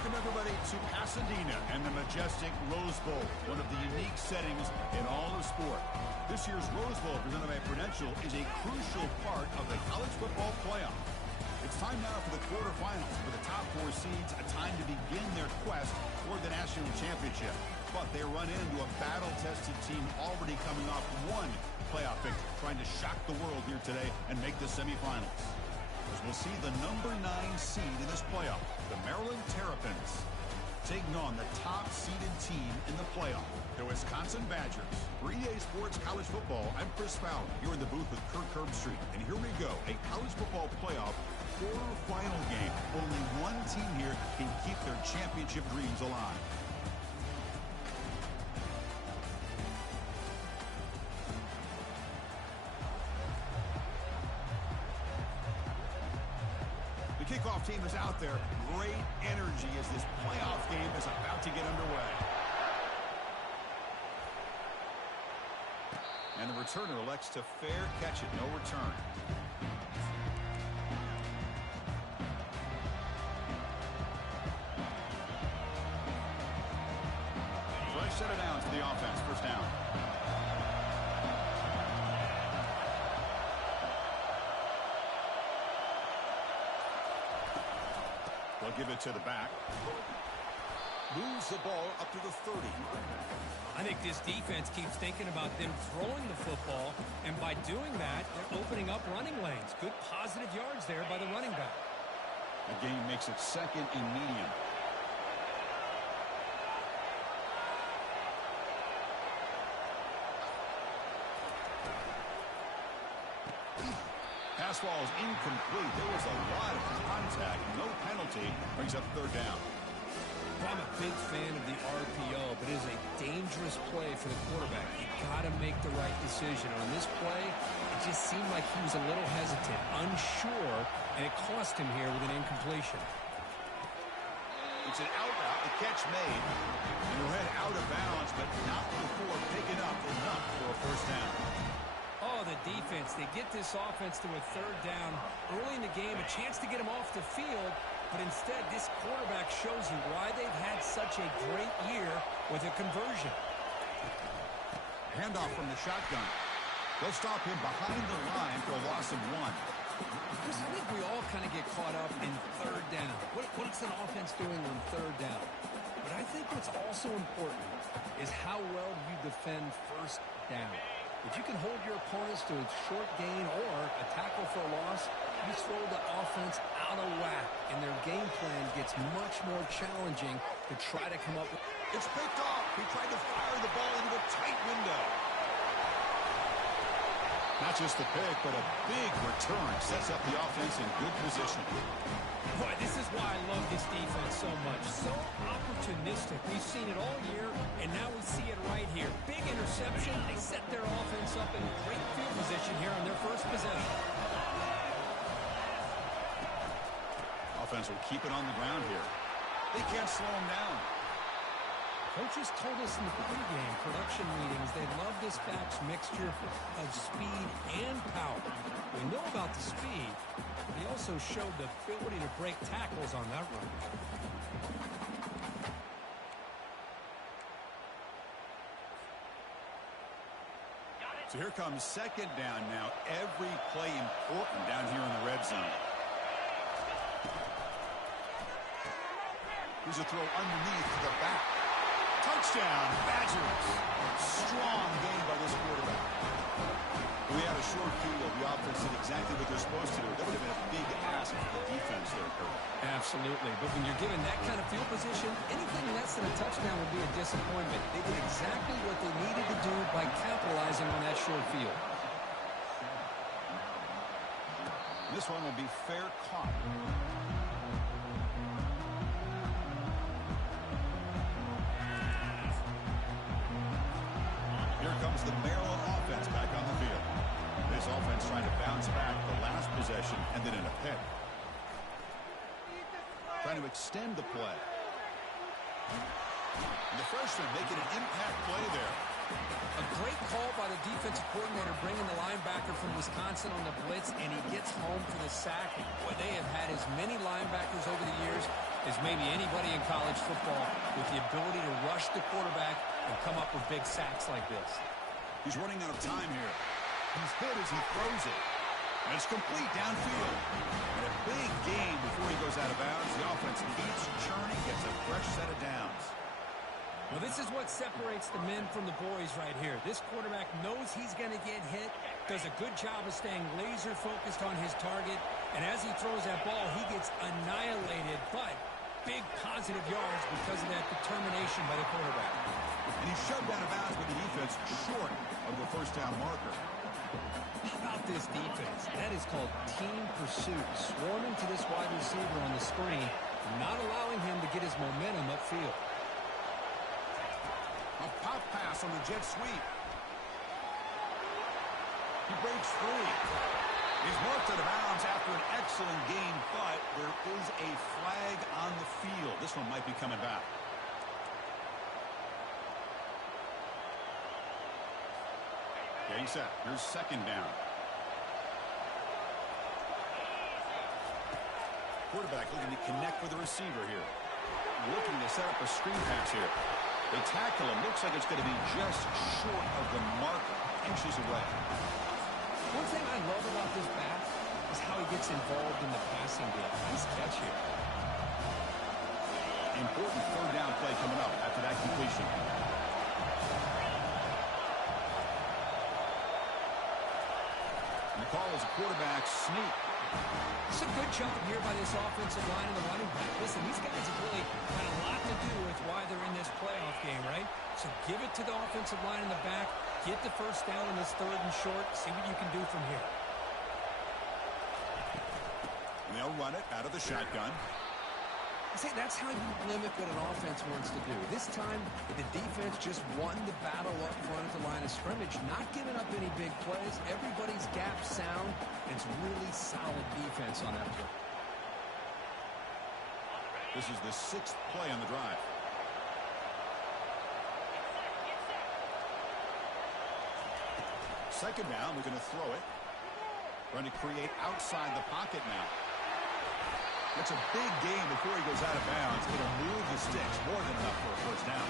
Welcome, everybody, to Pasadena and the majestic Rose Bowl, one of the unique settings in all of sport. This year's Rose Bowl, presented by Prudential, is a crucial part of the college football playoff. It's time now for the quarterfinals, for the top four seeds, a time to begin their quest for the national championship. But they run into a battle-tested team already coming off one playoff victory, trying to shock the world here today and make the semifinals. As we'll see the number 9 seed in this playoff, the Maryland Terrapins, taking on the top-seeded team in the playoff, the Wisconsin Badgers. For EA Sports College Football, I'm Chris Fowler, here in the booth with Kirk Herbstreit. And here we go, a college football playoff quarterfinal game. Only one team here can keep their championship dreams alive. The kickoff team is out there. Great energy as this playoff game is about to get underway. And the returner elects to fair catch it, no return. Fresh set of downs for the offense, first down. They'll give it to the back. Moves the ball up to the 30. I think this defense keeps thinking about them throwing the football, and by doing that, they're opening up running lanes. Good positive yards there by the running back. The game makes it second and medium. Pass ball is incomplete. There was a lot of contact. No penalty. Brings up third down. Well, I'm a big fan of the RPO, but it is a dangerous play for the quarterback. You got to make the right decision. On this play, it just seemed like he was a little hesitant, unsure, and it cost him here with an incompletion. It's an out route. The catch made. And he'll head out of bounds, but not before picking up enough for a first down. Oh, the defense. They get this offense to a third down early in the game, a chance to get him off the field, but instead this quarterback shows you why they've had such a great year with a conversion. Handoff from the shotgun. They'll stop him behind the line for a loss of 1. Chris, I think we all kind of get caught up in third down. What's an offense doing on third down? But I think what's also important is how well you defend first down. If you can hold your opponents to a short gain or a tackle for a loss, you throw the offense out of whack, and their game plan gets much more challenging to try to come up with. It's picked off. He tried to fire the ball into a tight window. Not just the pick, but a big return sets up the offense in good position. Boy, this is why I love this defense so much. So opportunistic. We've seen it all year, and now we see it right here. Big interception. They set their offense up in great field position here on their first possession. Offense will keep it on the ground here. They can't slow him down. Coaches told us in the pregame production meetings they love this back's mixture of speed and power. We know about the speed, but he also showed the ability to break tackles on that run. So here comes second down now. Every play important down here in the red zone. Here's a throw underneath to the back. Touchdown, Badgers. Strong game by this quarterback. We had a short field. The offense did exactly what they're supposed to do. That would have been a big ask for the defense there, Kurt. Absolutely. But when you're given that kind of field position, anything less than a touchdown would be a disappointment. They did exactly what they needed to do by capitalizing on that short field. This one will be fair caught. Here comes the Maryland offense back on the field. This offense trying to bounce back the last possession and then in a pick. Trying to extend the play. And the freshman making an impact play there. A great call by the defensive coordinator bringing the linebacker from Wisconsin on the blitz, and he gets home for the sack. Boy, they have had as many linebackers over the years is maybe anybody in college football with the ability to rush the quarterback and come up with big sacks like this. He's running out of time here. He's hit as he throws it. And it's complete downfield. And a big gain before he goes out of bounds. The offense keeps churning, gets a fresh set of downs. Well, this is what separates the men from the boys right here. This quarterback knows he's going to get hit, does a good job of staying laser focused on his target, and as he throws that ball, he gets annihilated, but big positive yards because of that determination by the quarterback. And he's shoved out of bounds with the defense short of the first down marker. How about this defense? That is called team pursuit. Swarming to this wide receiver on the screen, not allowing him to get his momentum upfield. A pop pass on the jet sweep. He breaks free. He's marked out of bounds after an excellent gain, but there is a flag on the field. This one might be coming back. Getting set. Here's second down. Quarterback looking to connect with the receiver here. Looking to set up a screen pass here. They tackle him. Looks like it's going to be just short of the marker. Inches away. One thing I love about this back is how he gets involved in the passing game. Nice catch here. Important third down play coming up after that completion. And the call is a quarterback sneak. It's a good job here by this offensive line and the running back. Listen, these guys have really had a lot to do with why they're in this playoff game, right? So give it to the offensive line in the back. Get the first down in this third and short. See what you can do from here. And they'll run it out of the shotgun. I say that's how you limit what an offense wants to do. This time, the defense just won the battle up front at the line of scrimmage, not giving up any big plays. Everybody's gap sound. It's really solid defense on that play. This is the 6th play on the drive. Second down, they're going to throw it. Trying to create outside the pocket now. That's a big gain before he goes out of bounds. It'll move the sticks more than enough for a first down.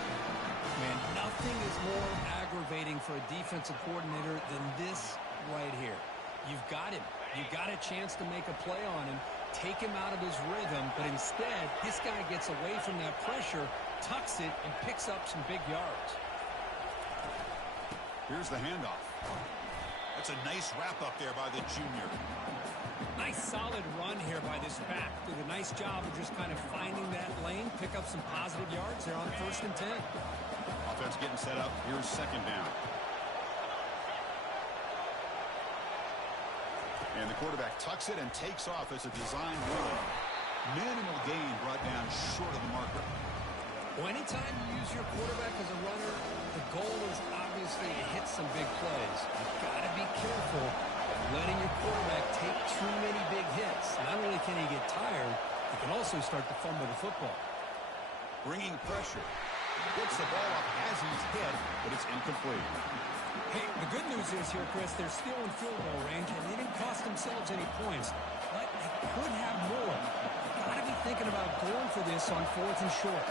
Man, nothing is more aggravating for a defensive coordinator than this right here. You've got him. You've got a chance to make a play on him, take him out of his rhythm, but instead, this guy gets away from that pressure, tucks it, and picks up some big yards. Here's the handoff. That's a nice wrap-up there by the junior. Nice solid run here by this back. Did a nice job of just kind of finding that lane, pick up some positive yards there on 1st and 10. Offense getting set up. Here's second down. And the quarterback tucks it and takes off as a design run. Minimal gain brought down short of the marker. Well, anytime you use your quarterback as a runner, the goal is obviously to hit some big plays. You've got to be careful of letting your quarterback take too many big hits. Not only can he get tired, he can also start to fumble the football. Bringing pressure. Gets the ball up as he's hit, but it's incomplete. Hey, the good news is here, Chris, they're still in field goal range, and they didn't cost themselves any points. But they could have more. Got to be thinking about going for this on 4th and short.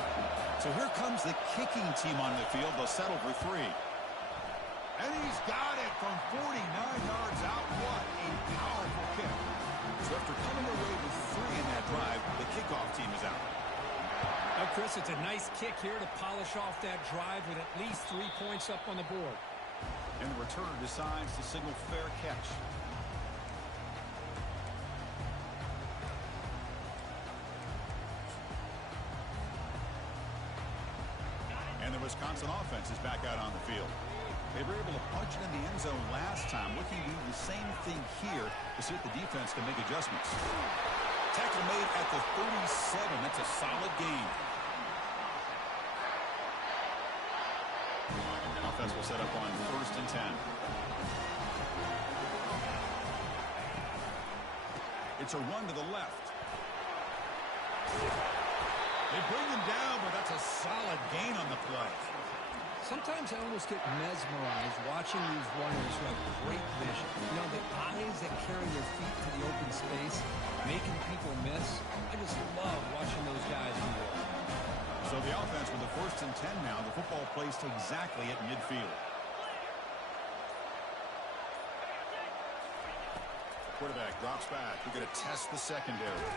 So here comes the kicking team on the field. They'll settle for 3. And he's got it from 49 yards out. What a powerful kick. So after coming away with 3 in that drive, the kickoff team is out. Now, Chris, it's a nice kick here to polish off that drive with at least 3 points up on the board. And the returner decides to signal fair catch. And the Wisconsin offense is back out on the field. They were able to punch it in the end zone last time. Looking to do the same thing here to see if the defense can make adjustments. Tackle made at the 37. That's a solid gain. Offense will set up on 1st and 10. It's a run to the left. They bring him down, but that's a solid gain on the play. Sometimes I almost get mesmerized watching these runners who have great vision. You know, the eyes that carry their feet to the open space, making people miss. I just love watching those guys So the offense with the 1st and 10 now. The football placed exactly at midfield. Quarterback drops back. We're going to test the secondary.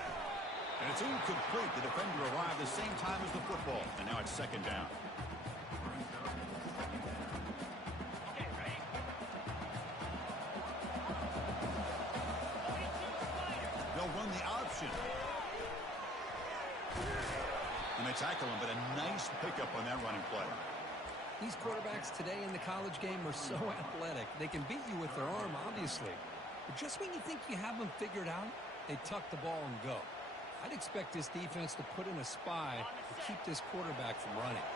And it's incomplete. The defender arrived the same time as the football. And now it's 2nd down. They'll run the option. And they tackle him, but a nice pickup on that running play. These quarterbacks today in the college game are so athletic. They can beat you with their arm, obviously. But just when you think you have them figured out, they tuck the ball and go. I'd expect this defense to put in a spy to keep this quarterback from running.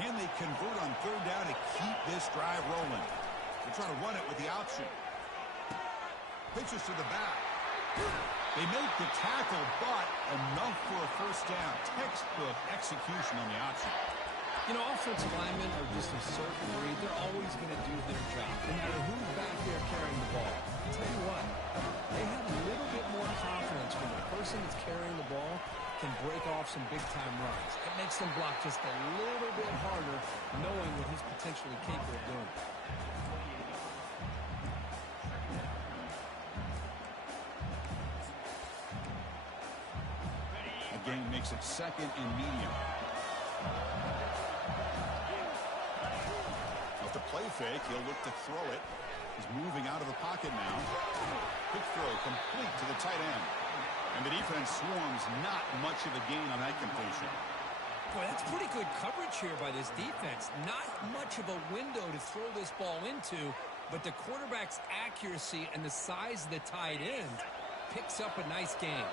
Can they convert on 3rd down to keep this drive rolling? They're trying to run it with the option. Pitches to the back. They make the tackle, but enough for a 1st down. Textbook execution on the option. You know, offensive linemen are just a certain breed. They're always going to do their job, no matter who's back there carrying the ball. I'll tell you what, they have a little bit more confidence when the person that's carrying the ball can break off some big-time runs. It makes them block just a little bit harder, knowing what he's potentially capable of doing. Again, makes it 2nd and medium. Off the play fake, he'll look to throw it. He's moving out of the pocket now. Quick throw complete to the tight end. And the defense swarms, not much of a gain on that completion. Boy, that's pretty good coverage here by this defense. Not much of a window to throw this ball into, but the quarterback's accuracy and the size of the tight end picks up a nice game.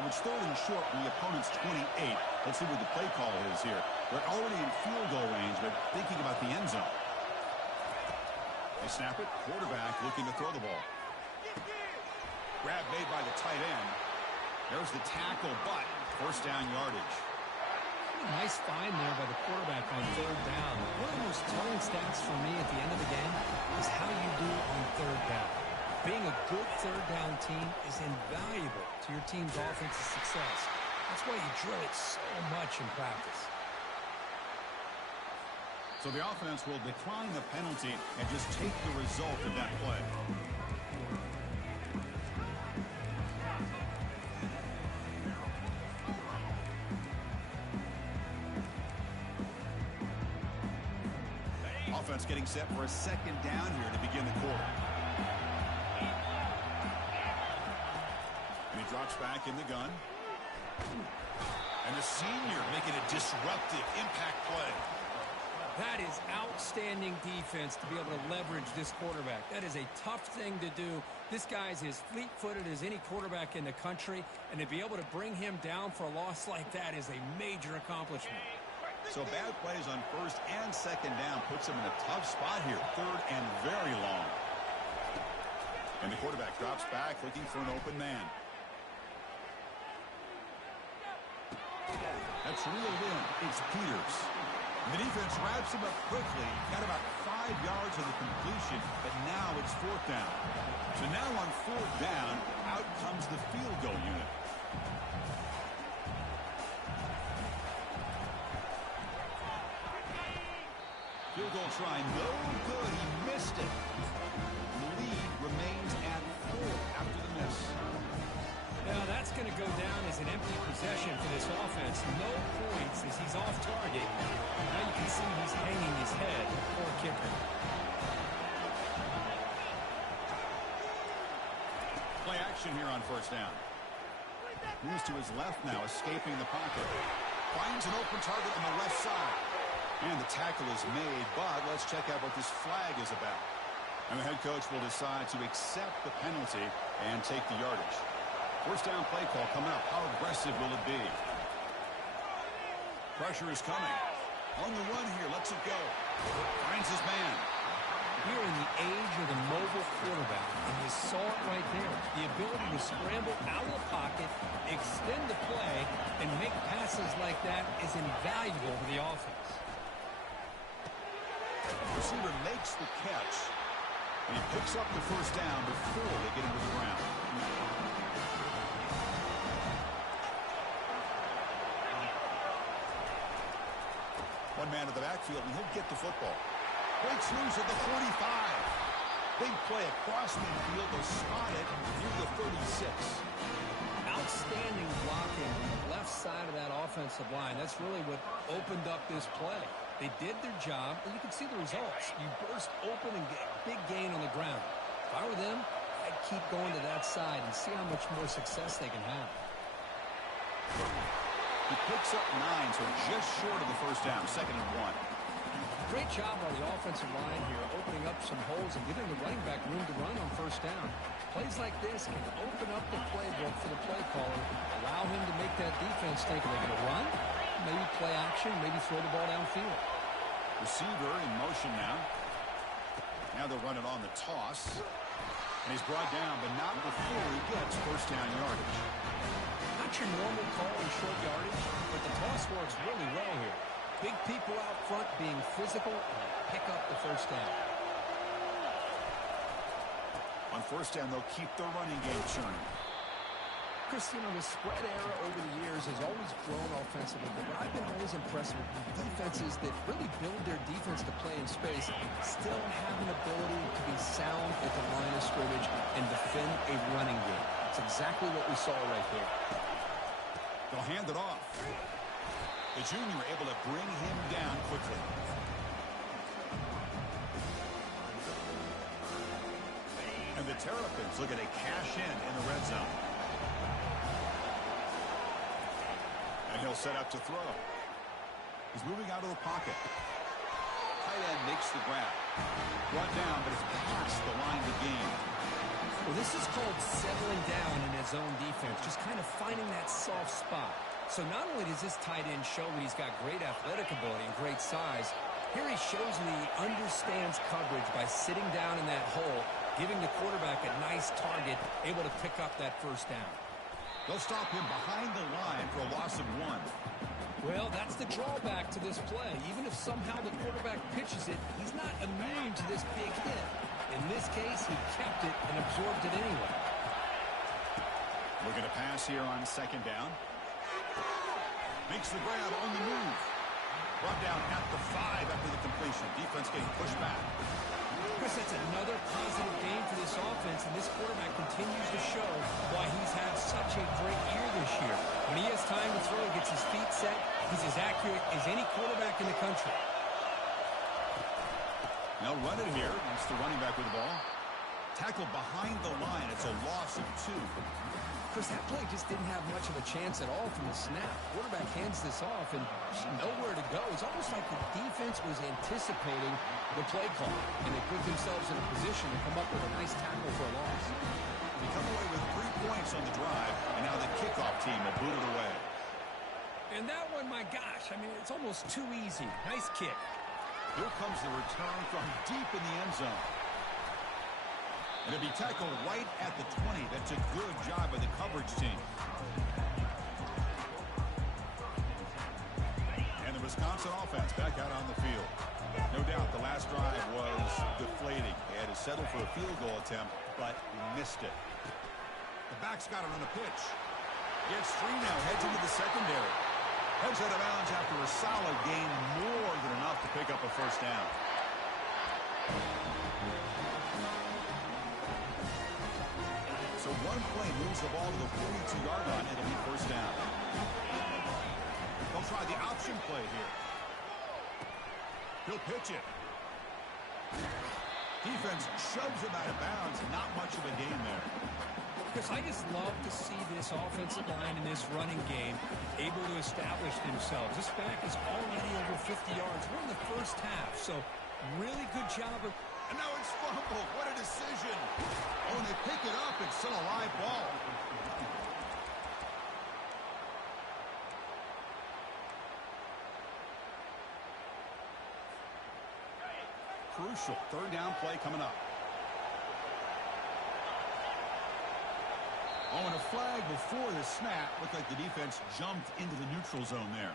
So it's 3rd and short from the opponent's 28. Let's see what the play call is here. They're already in field goal range, but thinking about the end zone. They snap it. Quarterback looking to throw the ball. Grab made by the tight end. There's the tackle, but 1st down yardage. Nice find there by the quarterback on 3rd down. One of the most telling stats for me at the end of the game is how you do on 3rd down. Being a good 3rd down team is invaluable to your team's offensive success. That's why you drill it so much in practice. So the offense will decline the penalty and just take the result of that play. Offense getting set for a 2nd down here to begin the quarter. And he drops back in the gun. And the senior making a disruptive impact play. That is outstanding defense to be able to leverage this quarterback. That is a tough thing to do. This guy's as fleet-footed as any quarterback in the country, and to be able to bring him down for a loss like that is a major accomplishment. So bad plays on 1st and 2nd down puts him in a tough spot here. 3rd and very long. And the quarterback drops back looking for an open man. That's reeled in. It's Peters. The defense wraps him up quickly. Got about 5 yards of the completion, but now it's 4th down. So now on 4th down, out comes the field goal unit. Field goal try, no good. He missed it. The lead remains at 4 after the miss. Now that's going to go down as an empty possession for this offense. No points as he's off target. Now you can see he's hanging his head. Poor kicker. Play action here on 1st down. Moves to his left now, escaping the pocket. Finds an open target on the left side. And the tackle is made, but let's check out what this flag is about. And the head coach will decide to accept the penalty and take the yardage. 1st down play call coming up. How aggressive will it be? Pressure is coming. On the run here. Lets it go. Finds his man. We're in the age of the mobile quarterback, and you saw it right there. The ability to scramble out of the pocket, extend the play, and make passes like that is invaluable for the offense. The receiver makes the catch, and he picks up the 1st down before they get him to the ground. One man to the backfield, and he'll get the football. Breaks loose at the 45. Big play across midfield. They'll spot it near the 36. Outstanding blocking on the left side of that offensive line. That's really what opened up this play. They did their job, and you can see the results. You burst open and get a big gain on the ground. If I were them, I'd keep going to that side and see how much more success they can have. He picks up 9, so just short of the first down, 2nd and 1. Great job by the offensive line here, opening up some holes and giving the running back room to run on first down. Plays like this can open up the playbook for the play caller, allow him to make that defense think, are they going to run? Maybe play action, maybe throw the ball downfield. Receiver in motion now. Now they'll run it on the toss. And he's brought down, but not before he gets first down yardage. Not your normal call in short yardage, but the toss works really well here. Big people out front being physical and pick up the first down. On first down, they'll keep the running game churning. Chris, the spread era over the years has always grown offensively, but what I've been always impressed with defenses that really build their defense to play in space still have an ability to be sound at the line of scrimmage and defend a running game. It's exactly what we saw right here. They'll hand it off. The junior able to bring him down quickly. And the Terrapins looking to cash in the red zone. And he'll set up to throw. He's moving out of the pocket. Tight end makes the grab. Brought down, but it's past the line to gain. Well, this is called settling down in his own defense, just kind of finding that soft spot. So not only does this tight end show that he's got great athletic ability and great size, here he shows that he understands coverage by sitting down in that hole, giving the quarterback a nice target, able to pick up that first down. They'll stop him behind the line for a loss of 1. Well, that's the drawback to this play. Even if somehow the quarterback pitches it, he's not immune to this big hit. In this case, he kept it and absorbed it anyway. Looking to pass here on second down. Makes the grab on the move. Brought down at the 5 after the completion. Defense getting pushed back. Chris, that's another positive game for this offense, and this quarterback continues to show why he's had such a great year this year. When he has time to throw, he gets his feet set, he's as accurate as any quarterback in the country. Now run it here. That's the running back with the ball. Tackle behind the line. It's a loss of 2. Chris, that play just didn't have much of a chance at all from the snap. Quarterback hands this off and just nowhere to go. It's almost like the defense was anticipating the play call, and they put themselves in a position to come up with a nice tackle for a loss. They come away with 3 points on the drive, and now the kickoff team will boot it away. And that one, my gosh, I mean, it's almost too easy. Nice kick. Here comes the return from deep in the end zone. And it'll be tackled right at the 20. That's a good job by the coverage team. And the Wisconsin offense back out on the field. No doubt the last drive was deflating. They had to settle for a field goal attempt, but missed it. The back's got it on the pitch. Gets free now, heads into the secondary. Heads out of bounds after a solid gain, more than enough to pick up a first down. So one play moves the ball to the 42-yard line. It'll be first down. They'll try the option play here. He'll pitch it. Defense shoves him out of bounds. Not much of a gain there. Chris, I just love to see this offensive line in this running game able to establish themselves. This back is already over 50 yards. We're in the first half, so really good job of... And now it's fumbled. What a decision. Oh, and they pick it up. It's still a live ball. Crucial third down play coming up. Oh, and a flag before the snap. Looked like the defense jumped into the neutral zone there.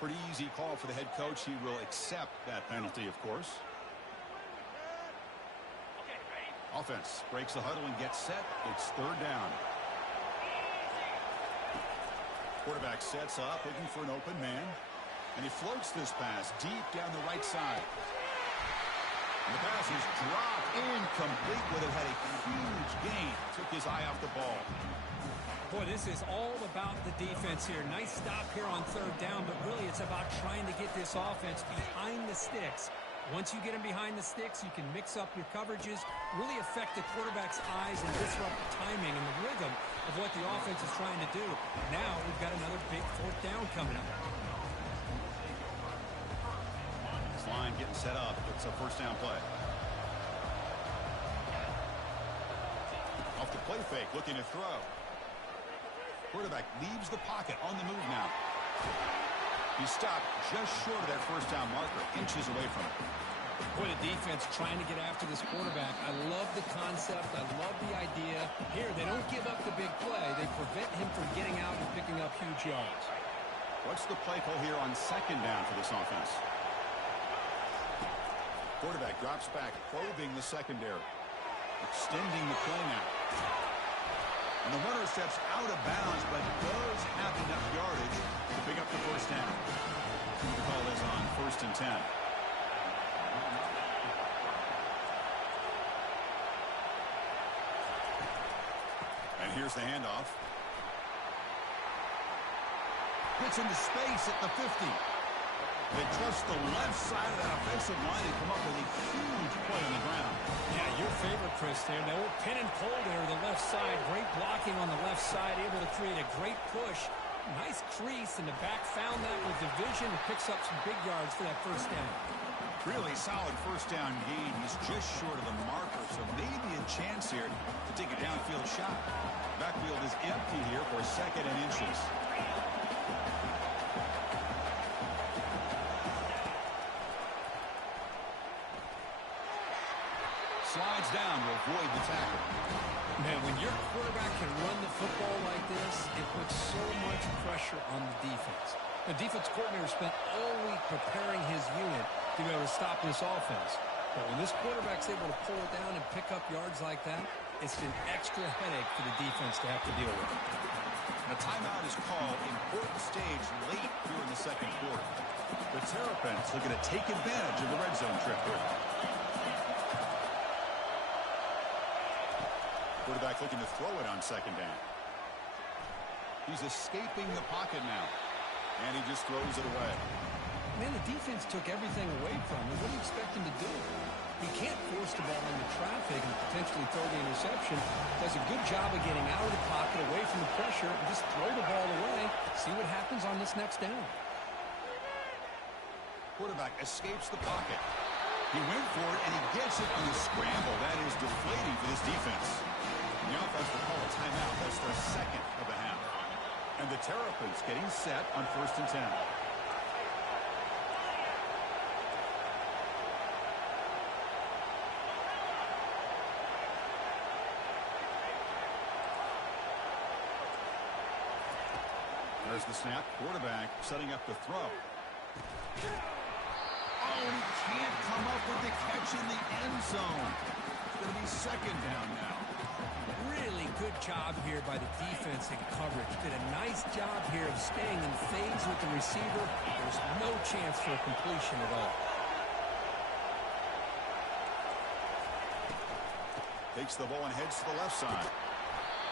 Pretty easy call for the head coach. He will accept that penalty, of course. Offense breaks the huddle and gets set. It's third down. Quarterback sets up, looking for an open man. And he floats this pass deep down the right side. And the pass is dropped incomplete, but it had a huge gain. Took his eye off the ball. Boy, this is all about the defense here. Nice stop here on third down, but really it's about trying to get this offense behind the sticks. Once you get them behind the sticks, you can mix up your coverages, really affect the quarterback's eyes and disrupt the timing and the rhythm of what the offense is trying to do. Now we've got another big fourth down coming up. This line getting set up. It's a first down play. Off the play fake, looking to throw. Quarterback leaves the pocket on the move now. He stopped just short of that first down marker, inches away from it. Boy, the defense trying to get after this quarterback. I love the concept. I love the idea. Here, they don't give up the big play. They prevent him from getting out and picking up huge yards. What's the play call here on second down for this offense? Quarterback drops back, probing the secondary. Extending the play now. And the runner steps out of bounds, but does have enough yardage to pick up the first down. The call is on 1st and 10. And here's the handoff. Gets into space at the 50. They trust the left side of that offensive line and come up with a huge play on the ground. Yeah, your favorite, Chris, there. Now, we're pin and pull there, the left side. Great blocking on the left side, able to create a great push. Nice crease, and the back found that with the vision and picks up some big yards for that first down. Really solid first down gain. He's just short of the marker, so maybe a chance here to take a downfield shot. Backfield is empty here for second and inches. Slides down to avoid the tackle. Man, when your quarterback can run the football like this, it puts so much pressure on the defense. The defense coordinator spent all week preparing his unit to be able to stop this offense. But when this quarterback's able to pull it down and pick up yards like that, it's an extra headache for the defense to have to deal with. A timeout is called. Important stage late here in the second quarter. The Terrapins looking to take advantage of the red zone trip here. Quarterback looking to throw it on second down. He's escaping the pocket now. And he just throws it away. Man, the defense took everything away from him. What do you expect him to do? He can't force the ball into traffic and potentially throw the interception. Does a good job of getting out of the pocket, away from the pressure, and just throw the ball away. See what happens on this next down. Quarterback escapes the pocket. He went for it, and he gets it on the scramble. That is deflating for this defense. The offense will call a timeout. That's their second of the half. And the Terrapins getting set on 1st and 10. There's the snap. Quarterback setting up the throw. Oh, he can't come up with the catch in the end zone. It's going to be second down now. Really good job here by the defense in coverage. Did a nice job here of staying in phase with the receiver. There's no chance for a completion at all. Takes the ball and heads to the left side.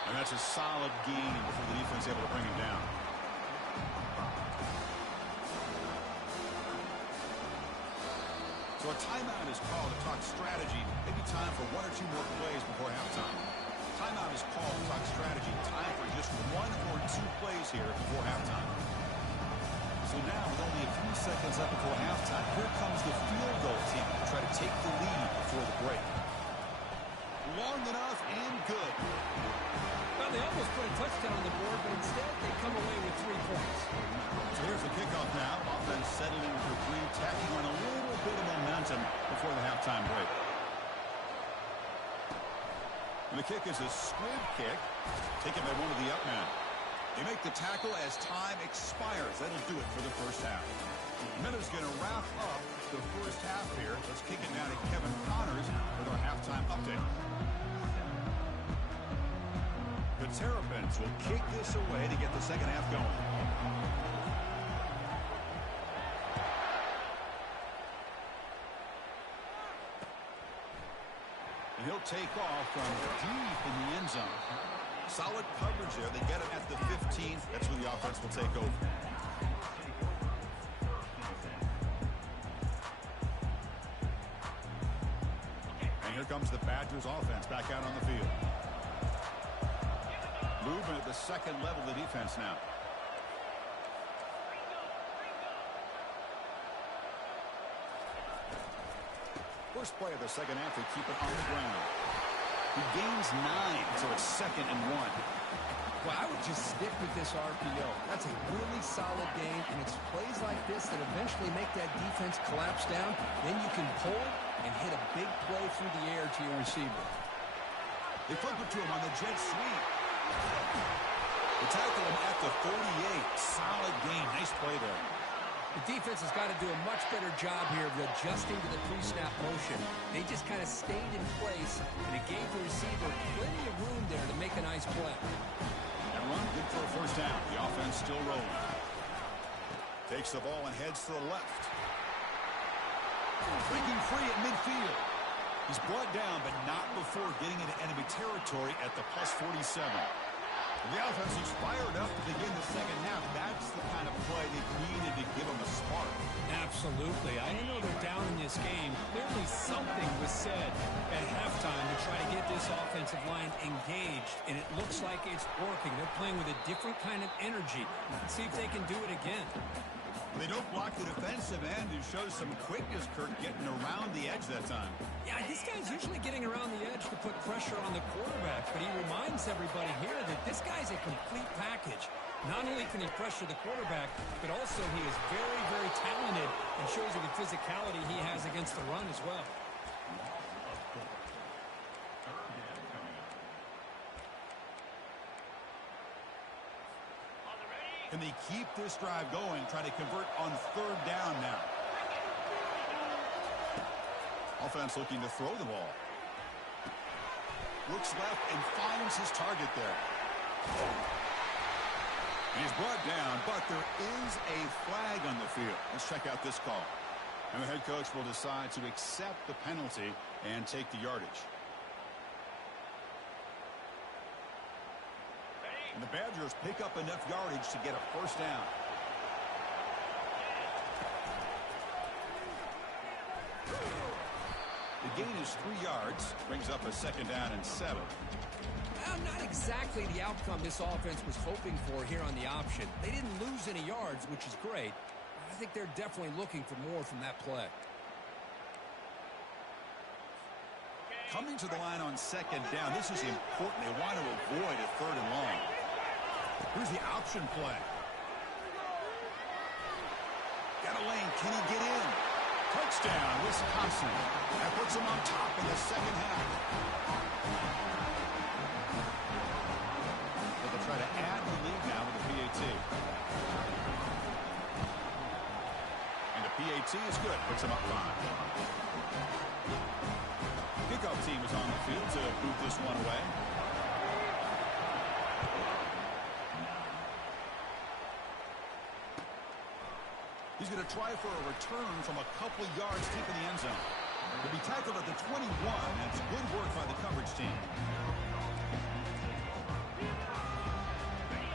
And that's a solid gain before the defense able to bring him down. So a timeout is called to talk strategy. Maybe time for one or two more plays before halftime. Timeout is called to talk strategy. Time for just one or two plays here before halftime. So now, with only a few seconds left before halftime, here comes the field goal team to try to take the lead before the break. Long enough and good. Well, they almost put a touchdown on the board, but instead they come away with 3 points. So here's the kickoff now. Offense settling for 3, tacking on a little bit of momentum before the halftime break. And the kick is a squib kick, taken by one of the up men. They make the tackle as time expires. That'll do it for the first half. Miller's going to wrap up the first half here. Let's kick it now to Kevin Connors with our halftime update. The Terrapins will kick this away to get the second half going. And he'll take off from deep in the end zone. Solid coverage there. They get it at the 15. That's where the offense will take over. And here comes the Badgers offense back out on the field. Movement at the second level of the defense now. First play of the second half, they keep it on the ground. He gains 9, so it's 2nd and 1. Well, I would just stick with this RPO. That's a really solid game, and it's plays like this that eventually make that defense collapse down. Then you can pull it and hit a big play through the air to your receiver. They flip it to him on the jet sweep. They tackle him at the 48. Solid game. Nice play there. The defense has got to do a much better job here of adjusting to the pre-snap motion. They just kind of stayed in place, and it gave the receiver plenty of room there to make a nice play. That run, good for a first down. The offense still rolling. Takes the ball and heads to the left. Breaking free at midfield. He's brought down, but not before getting into enemy territory at the plus 47. The offense is fired up to begin the second half. That's the kind of play they needed to give them a spark. Absolutely. I know they're down in this game. Clearly something was said at halftime to try to get this offensive line engaged, and it looks like it's working. They're playing with a different kind of energy. Let's see if they can do it again. They don't block the defensive end, who shows some quickness, Kurt, getting around the edge that time. Yeah, this guy's usually getting around the edge to put pressure on the quarterback, but he reminds everybody here that this guy's a complete package. Not only can he pressure the quarterback, but also he is very, very talented and shows you the physicality he has against the run as well. Can they keep this drive going, trying to convert on third down now? Offense looking to throw the ball. Looks left and finds his target there. He's brought down, but there is a flag on the field. Let's check out this call. And the head coach will decide to accept the penalty and take the yardage. And the Badgers pick up enough yardage to get a first down. The gain is 3 yards, brings up a 2nd down and 7. Well, not exactly the outcome this offense was hoping for here on the option. They didn't lose any yards, which is great. I think they're definitely looking for more from that play. Coming to the line on 2nd down, this is important. They want to avoid a 3rd and long. Here's the option play. Got a lane. Can he get in? Touchdown, Wisconsin. That puts them on top in the second half. But they'll try to add the lead now with the PAT. And the PAT is good. Puts them up 5. Kickoff team is on the field to boot this one away. He's going to try for a return from a couple of yards deep in the end zone. He'll be tackled at the 21, and it's good work by the coverage team.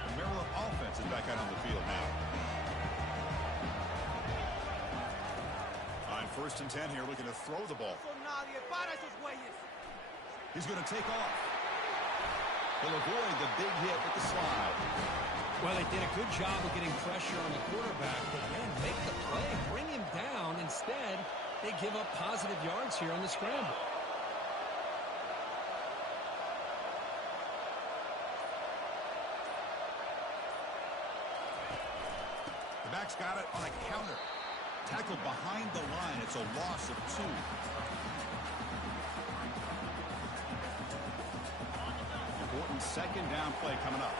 The Maryland offense is back out on the field now. On 1st and 10 here, looking to throw the ball. He's going to take off. He'll avoid the big hit with the slide. Well, they did a good job of getting pressure on the quarterback, but then make the play, bring him down. Instead, they give up positive yards here on the scramble. The back's got it on a counter. Tackled behind the line. It's a loss of 2. Important 2nd down play coming up.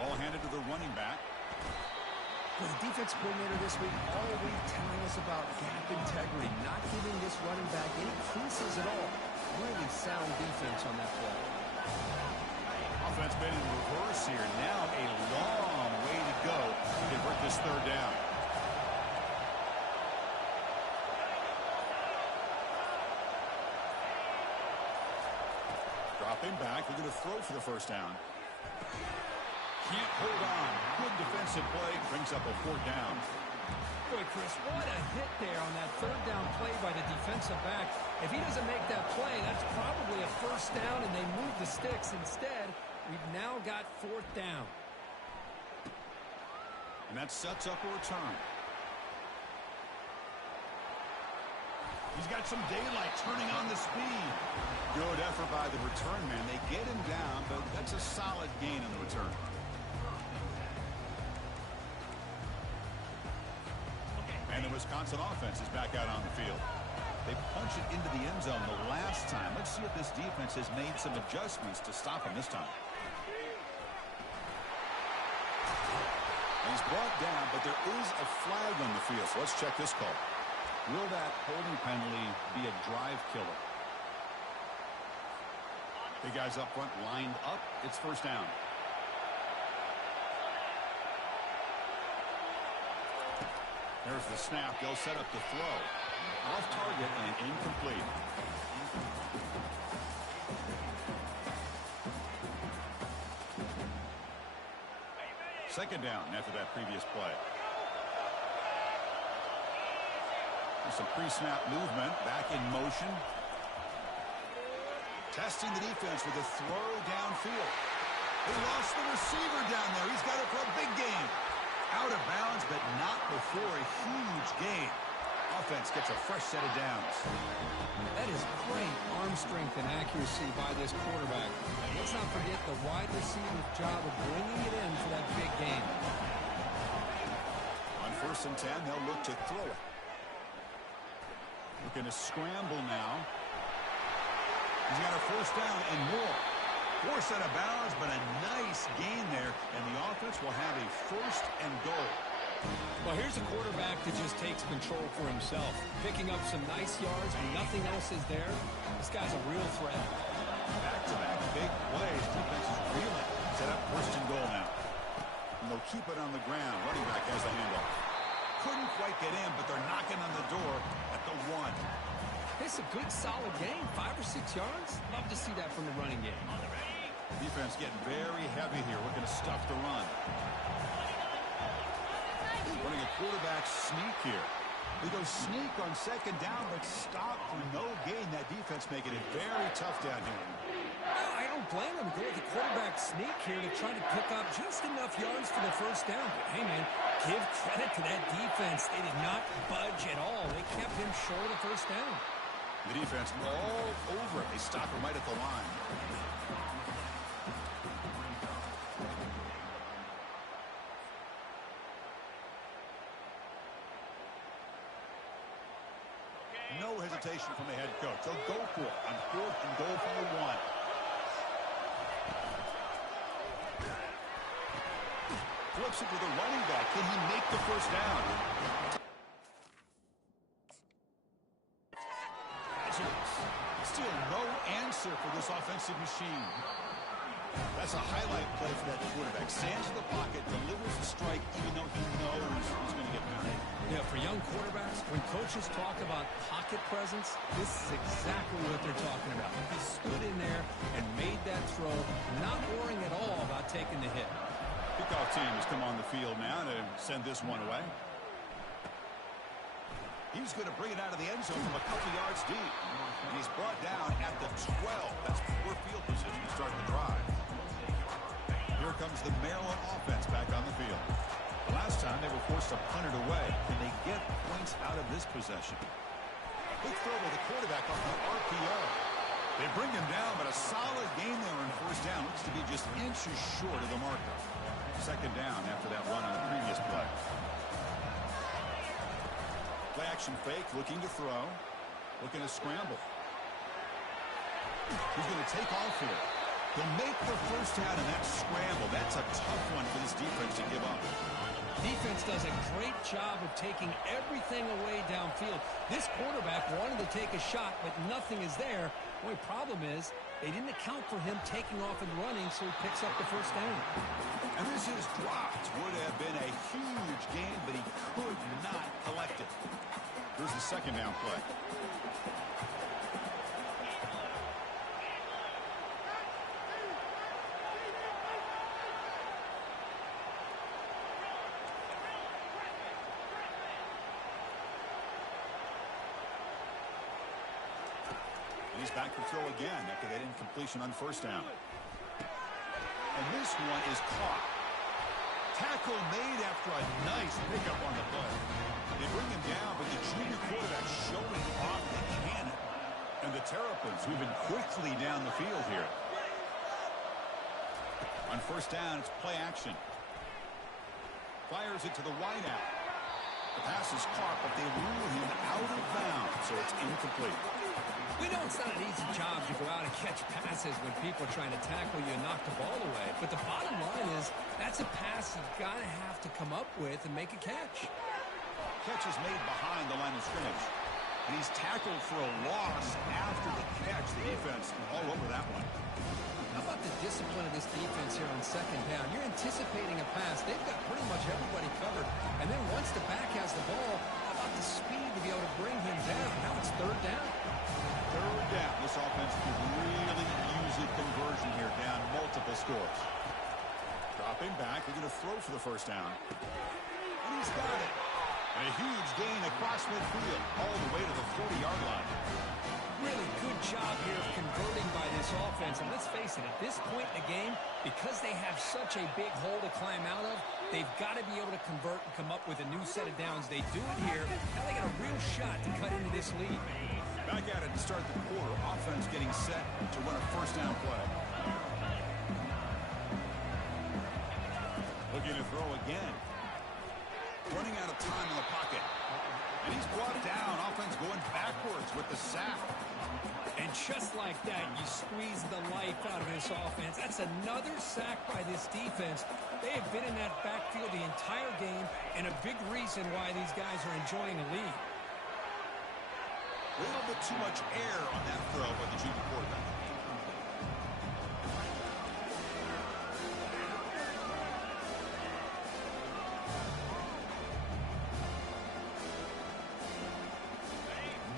Ball handed to the running back. Well, the defense coordinator this week all week telling us about gap integrity, not giving this running back any creases at all. Really sound defense on that play. Offense been in reverse here. Now a long way to go to convert this 3rd down. Stepping back, they're going to throw for the first down. Can't hold on. Good defensive play. Brings up a 4th down. Boy, Chris, what a hit there on that 3rd down play by the defensive back. If he doesn't make that play, that's probably a 1st down, and they move the sticks. Instead, we've now got 4th down. And that sets up a return. He's got some daylight, turning on the speed. Good effort by the return man. They get him down, but that's a solid gain in the return. And the Wisconsin offense is back out on the field. They punch it into the end zone the last time. Let's see if this defense has made some adjustments to stop him this time. He's brought down, but there is a flag on the field. So let's check this call. Will that holding penalty be a drive killer? Big guys up front lined up. It's 1st down. There's the snap. They'll set up the throw. Off target and incomplete. Second down after that previous play. There's some pre-snap movement. Back in motion. Testing the defense with a throw downfield. They lost the receiver down there. He's got it for a big gain. Out of bounds, but not before a huge gain. Offense gets a fresh set of downs. That is great arm strength and accuracy by this quarterback. Let's not forget the wide receiver's job of bringing it in for that big gain. On 1st and 10, they'll look to throw it. Looking to scramble now. He's got a 1st down and more. 4 set of bounds, but a nice gain there, and the offense will have a 1st and goal. Well, here's a quarterback that just takes control for himself, picking up some nice yards when nothing else is there. This guy's a real threat. Back-to-back big plays. Defense is reeling. Set up 1st and goal now. And they'll keep it on the ground. Running back has the handoff. Couldn't quite get in, but they're knocking on the door at the 1. It's a good, solid game. 5 or 6 yards. Love to see that from the running game. Defense getting very heavy here. We're going to stuff the run. Running a quarterback sneak here. They go sneak on 2nd down, but stop for no gain. That defense making it very tough down here. I don't blame them. Go with the quarterback sneak here to try to pick up just enough yards for the 1st down. But hey, man, give credit to that defense. They did not budge at all. They kept him short of the 1st down. The defense all over it. They stop him right at the line. No hesitation from the head coach. They'll go for it on 4th and goal from the 1. Flips it to the running back. Can he make the 1st down? Still no answer for this offensive machine. That's a highlight play for that quarterback. Stands in the pocket, delivers a strike, even though he knows he's going to get married. Yeah, for young quarterbacks, when coaches talk about pocket presence, this is exactly what they're talking about. He stood in there and made that throw, not worrying at all about taking the hit. Kickoff team has come on the field now to send this one away. He's going to bring it out of the end zone from a couple yards deep. And he's brought down at the 12. That's poor field position to start the drive. Here comes the Maryland offense back on the field. The last time they were forced to punt it away. Can they get points out of this possession? Big throw by the quarterback off the RPO. They bring him down, but a solid gain there on 1st down. Looks to be just inches short of the marker. 2nd down after that run on the previous play. Play action fake, looking to throw. Looking to scramble. He's going to take off here. He'll make the 1st down in that scramble. That's a tough one for this defense to give up. Defense does a great job of taking everything away downfield. This quarterback wanted to take a shot, but nothing is there. The only problem is they didn't account for him taking off and running, so he picks up the 1st down. And this is dropped. Would have been a huge gain, but he could not collect it. Here's the 2nd down play. He's back to throw again after that incompletion on first down. And this one is caught. Tackle made after a nice pickup on the play. They bring him down, but the junior quarterback showing off the cannon. And the Terrapins moving quickly down the field here. On first down, it's play action. Fires it to the wideout. The pass is caught, but they rule him out of bounds, so it's incomplete. We know it's not an easy job to go out and catch passes when people are trying to tackle you and knock the ball away. But the bottom line is that's a pass you've got to have to come up with and make a catch. Catch is made behind the line of scrimmage. And he's tackled for a loss after the catch. The defense all over that one. How about the discipline of this defense here on second down? You're anticipating a pass. They've got pretty much everybody covered. And then once the back has the ball, how about the speed to be able to bring him down? Now it's third down. Third down. This offense could really use a conversion here, down multiple scores. Dropping back. They're going to throw for the first down. And he's got it. And a huge gain across midfield, all the way to the 40-yard line. Really good job here of converting by this offense. And let's face it, at this point in the game, because they have such a big hole to climb out of, they've got to be able to convert and come up with a new set of downs. They do it here. Now they got a real shot to cut into this lead. Back at it to start the quarter. Offense getting set to run a first down play. Looking to throw again. Running out of time in the pocket. And he's brought down. Offense going backwards with the sack. And just like that, you squeeze the life out of this offense. That's another sack by this defense. They have been in that backfield the entire game, and a big reason why these guys are enjoying the lead. A little bit too much air on that throw by the junior quarterback.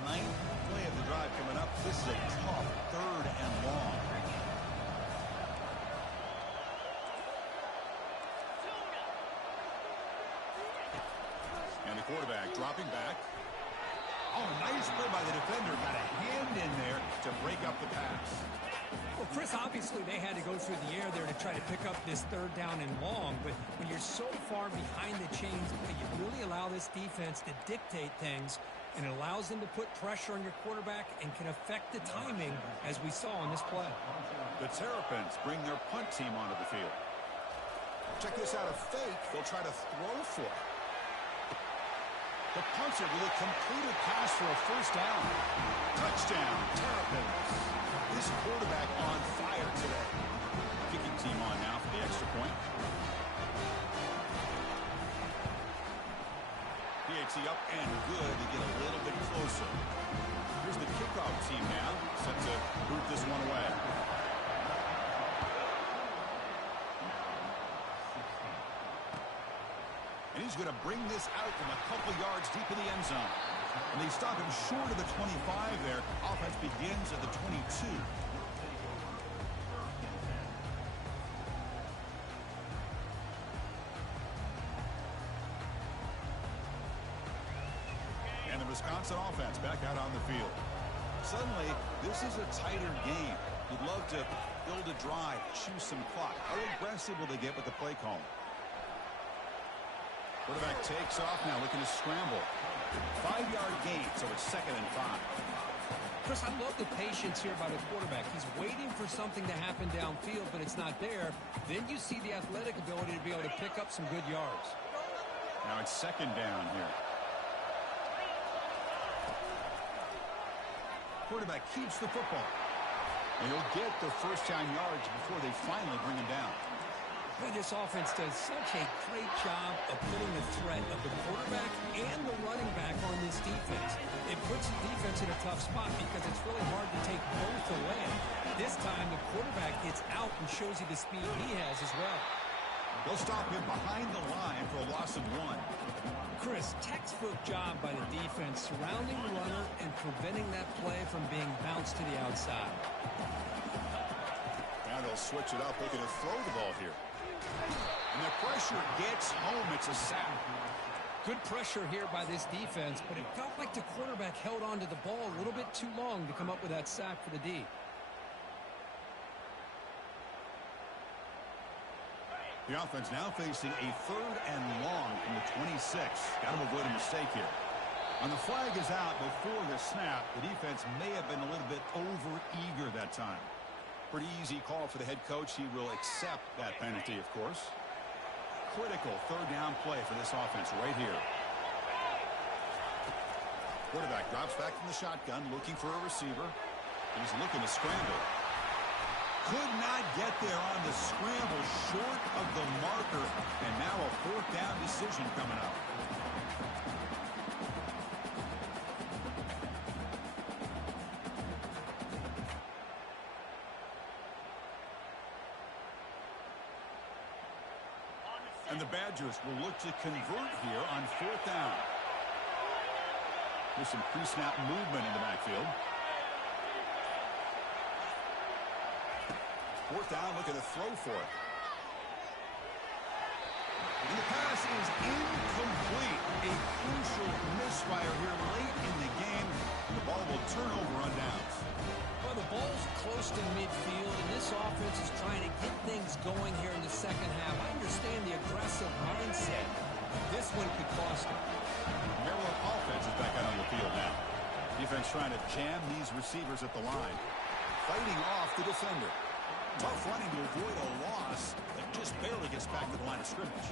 Ninth play of the drive coming up. This is a tough third and long. And the quarterback dropping back. Oh, nice play by the defender. Got a hand in there to break up the pass. Well, Chris, obviously they had to go through the air there to try to pick up this third down and long, but when you're so far behind the chains, you really allow this defense to dictate things, and it allows them to put pressure on your quarterback and can affect the timing, as we saw on this play. The Terrapins bring their punt team onto the field. Check this out, a fake. They'll try to throw for it. The punter with a completed pass for a first down. Touchdown, Terrapins. This quarterback on fire today. Kicking team on now for the extra point. PAT up and good to get a little bit closer. Here's the kickoff team now, set to boot this one away. And he's going to bring this out from a couple yards deep in the end zone. And they stop him short of the 25 there. Offense begins at the 22. And the Wisconsin offense back out on the field. Suddenly, this is a tighter game. You'd love to build a drive, choose some clock. How aggressive will they get with the play call? Quarterback takes off now, looking to scramble. 5-yard gain, so it's 2nd and 5. Chris, I love the patience here by the quarterback. He's waiting for something to happen downfield, but it's not there. Then you see the athletic ability to be able to pick up some good yards. Now it's 2nd down here. Quarterback keeps the football. And he'll get the first down yards before they finally bring him down. Boy, this offense does such a great job of putting the threat of the quarterback and the running back on this defense. It puts the defense in a tough spot because it's really hard to take both away. This time, the quarterback gets out and shows you the speed he has as well. They'll stop him behind the line for a loss of 1. Chris, textbook job by the defense surrounding the runner and preventing that play from being bounced to the outside. Now they'll switch it up, looking to throw the ball here. And the pressure gets home. It's a sack. Good pressure here by this defense, but it felt like the quarterback held on to the ball a little bit too long to come up with that sack for the D. The offense now facing a 3rd and long from the 26. Got to avoid a mistake here. And the flag is out before the snap. The defense may have been a little bit over-eager that time. Pretty easy call for the head coach. He will accept that penalty, of course. Critical 3rd down play for this offense right here. Quarterback drops back from the shotgun, looking for a receiver. He's looking to scramble. Could not get there on the scramble, short of the marker. And now a 4th down decision coming up. And the Badgers will look to convert here on 4th down. There's some pre-snap movement in the backfield. 4th down, looking to throw for it. And the pass is incomplete. A crucial misfire here late in the game. The ball will turn over on downs. Well, the ball's close to midfield, and this offense is trying to get things going here in the second half. I understand the aggressive mindset. This one could cost them. Maryland offense is back out on the field now. Defense trying to jam these receivers at the line. Fighting off the defender. Tough running to avoid a loss that just barely gets back to the line of scrimmage.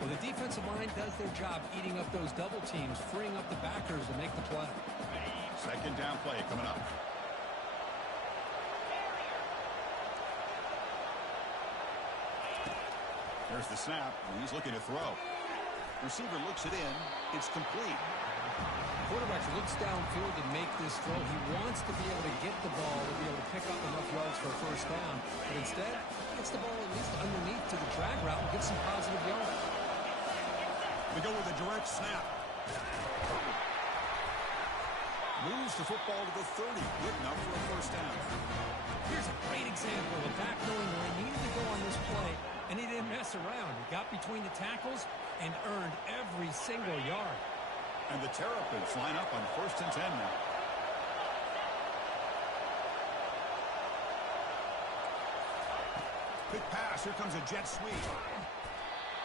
Well, the defensive line does their job eating up those double teams, freeing up the backers to make the play. 2nd down play coming up. There's the snap, and he's looking to throw. Receiver looks it in. It's complete. Quarterback looks downfield to make this throw. He wants to be able to get the ball to be able to pick up enough yards for a 1st down. But instead, he gets the ball at least underneath to the drag route and gets some positive yards. We go with a direct snap. Moves the football to the 30. Good enough for a 1st down. Here's a great example of back knowing where he needed to go on this play, and he didn't mess around. He got between the tackles and earned every single yard. And the Terrapins line up on 1st and 10 now. Quick pass. Here comes a jet sweep.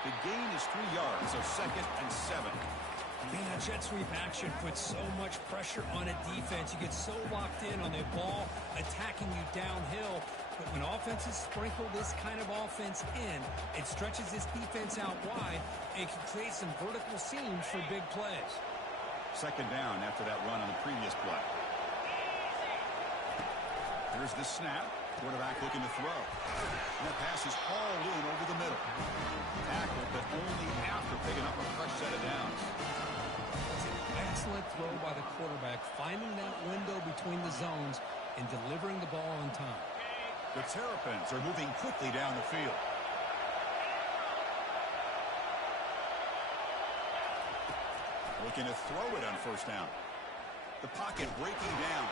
The gain is 3 yards, so 2nd and 7. Man, that jet sweep action puts so much pressure on a defense. You get so locked in on the ball attacking you downhill. But when offenses sprinkle this kind of offense in, it stretches this defense out wide and can create some vertical seams for big plays. 2nd down after that run on the previous play. Here's the snap. Quarterback looking to throw. And that pass is hauled in over the middle. Tackled, but only after picking up a fresh set of downs. It's an excellent throw by the quarterback, finding that window between the zones and delivering the ball on time. The Terrapins are moving quickly down the field. Looking to throw it on 1st down. The pocket breaking down.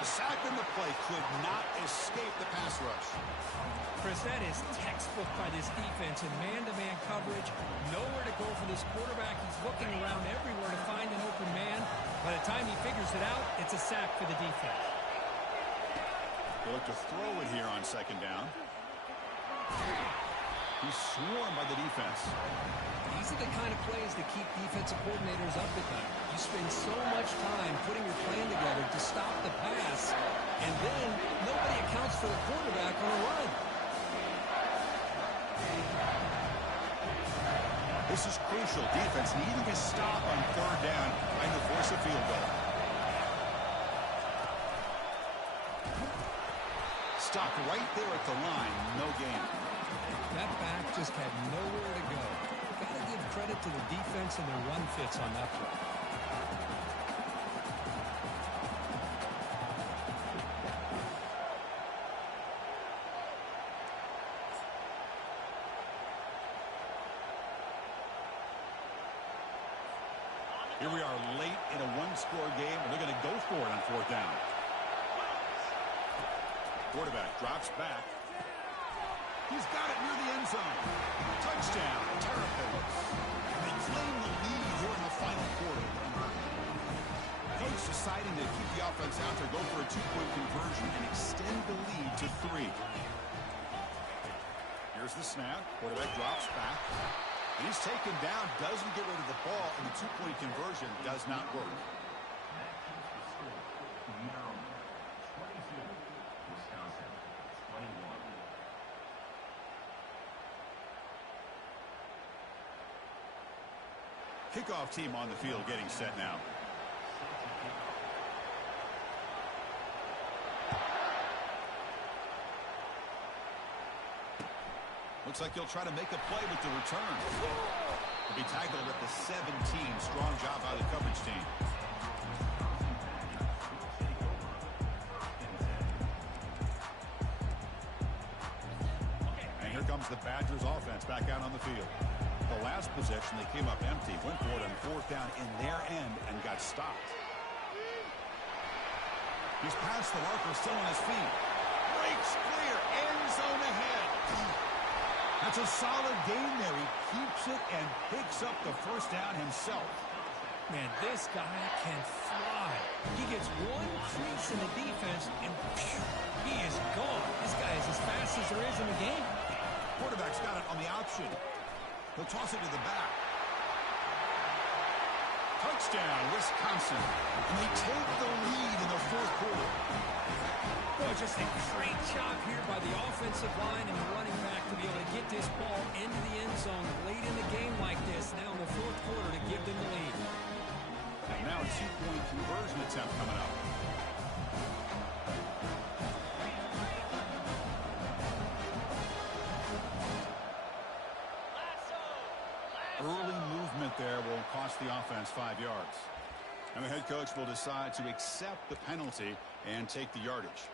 The sack in the play could not escape the pass rush. Chris, that is textbook by this defense in man-to-man coverage. Nowhere to go for this quarterback. He's looking around everywhere to find an open man. By the time he figures it out, it's a sack for the defense. They look to throw it here on 2nd down. He's swarmed by the defense. These are the kind of plays that keep defensive coordinators up at night. You spend so much time putting your plan together to stop the pass, and then nobody accounts for the quarterback on a run. This is crucial. Defense needing a stop on 3rd down and to force a field goal. Stopped right there at the line. No gain. That back just had nowhere to go. Got to give credit to the defense and their run fits on that play. Here we are late in a one-score game, and they're going to go for it on 4th down. Quarterback drops back. He's got it near the end zone. Touchdown, Terrapins. They claim the offense out there, go for a two-point conversion and extend the lead to 3. Here's the snap. Quarterback drops back. He's taken down, doesn't get rid of the ball, and the two-point conversion does not work. Kickoff team on the field getting set now. Looks like he'll try to make a play with the return. He'll be tackled at the 17. Strong job by the coverage team. And here comes the Badgers offense back out on the field. The last possession, they came up empty, went for it on 4th down in their end and got stopped. He's past the marker, still on his feet. Breaks clear, end zone ahead. That's a solid gain there. He keeps it and picks up the 1st down himself. Man, this guy can fly. He gets one crease in the defense, and he is gone. This guy is as fast as there is in the game. Quarterback's got it on the option. He'll toss it to the back. Touchdown, Wisconsin. And they take the lead in the 4th quarter. Boy, just a great job here by the offensive line and the running back to be able to get this ball into the end zone late in the game like this. Now in the 4th quarter to give them the lead. And now a two-point conversion attempt coming up. Early movement there will cost the offense 5 yards. And the head coach will decide to accept the penalty and take the yardage.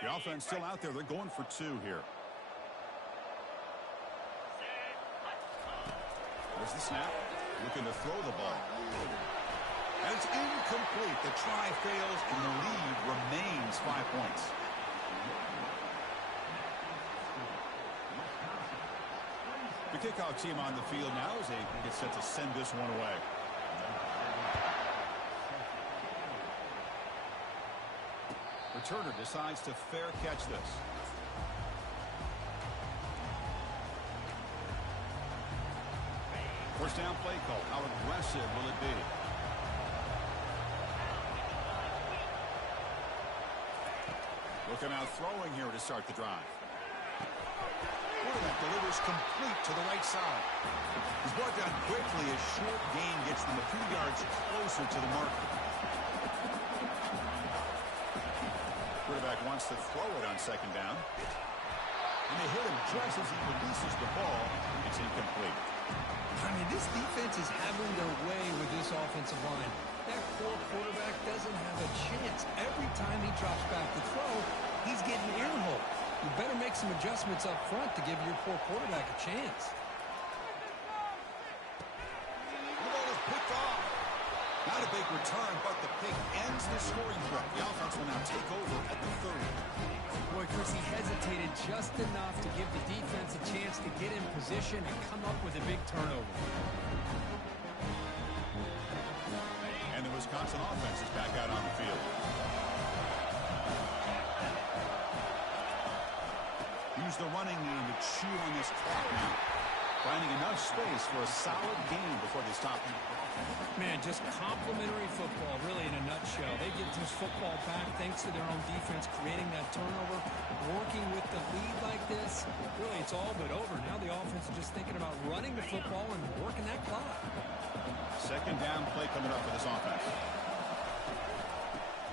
The offense still out there. They're going for 2 here. There's the snap. Looking to throw the ball. And it's incomplete. The try fails, and the lead remains 5 points. The kickoff team on the field now as they get set to send this one away. Returner decides to fair catch this. First down play call. How aggressive will it be? Looking out throwing here to start the drive. Quarterback delivers complete to the right side. He's brought down quickly. A short gain gets them a few yards closer to the mark. Quarterback wants to throw it on 2nd down. And they hit him just as he releases the ball. It's incomplete. I mean, this defense is having their way with this offensive line. That poor quarterback doesn't have a chance. Every time he drops back to throw, he's getting earholed. You better make some adjustments up front to give your poor quarterback a chance. The ball is picked off. Not a big return, but the pick ends the scoring threat. The offense will now take over at the 30. Boy, Chris, he hesitated just enough to give the defense a chance to get in position and come up with a big turnover. And the Wisconsin offense is back out on the field. Use the running game to chew on this clock now. Finding enough space for a solid game before they stop him. Man, just complimentary football, really, in a nutshell. They get this football back thanks to their own defense, creating that turnover, working with the lead like this. Really, it's all but over. Now the offense is just thinking about running the football and working that clock. 2nd down play coming up for this offense.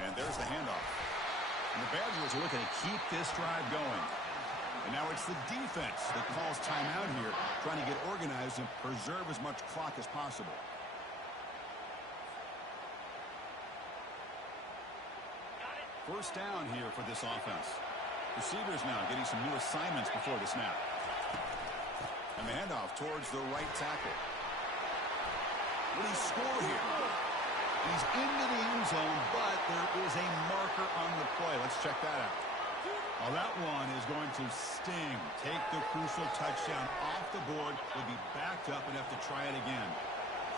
And there's the handoff. And the Badgers are looking to keep this drive going. And now it's the defense that calls timeout here, trying to get organized and preserve as much clock as possible. First down here for this offense. Receivers now getting some new assignments before the snap. And the handoff towards the right tackle. Will he score here? He's into the end zone, but there is a marker on the play. Let's check that out. Well, that one is going to sting. Take the crucial touchdown off the board. Will be backed up and have to try it again.